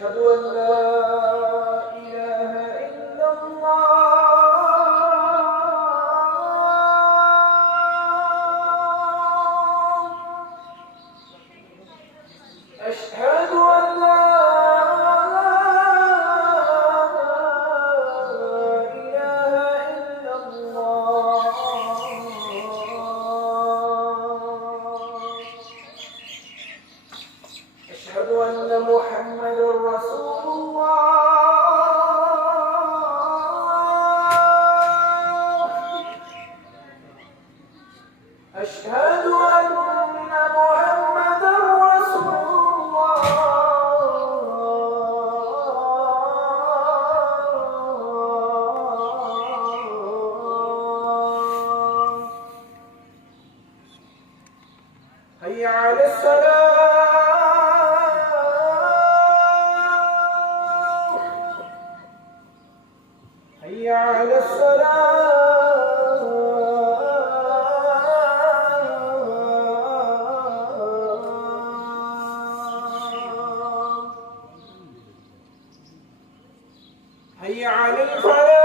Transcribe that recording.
أشهد أن لا إله إلا الله. أشهد أن لا إله إلا الله. أشهد أن محمدا رسول الله. أشهد أن محمدا رسول الله. حي على الصلاة. حي على الصلاة. حي على الفلاح.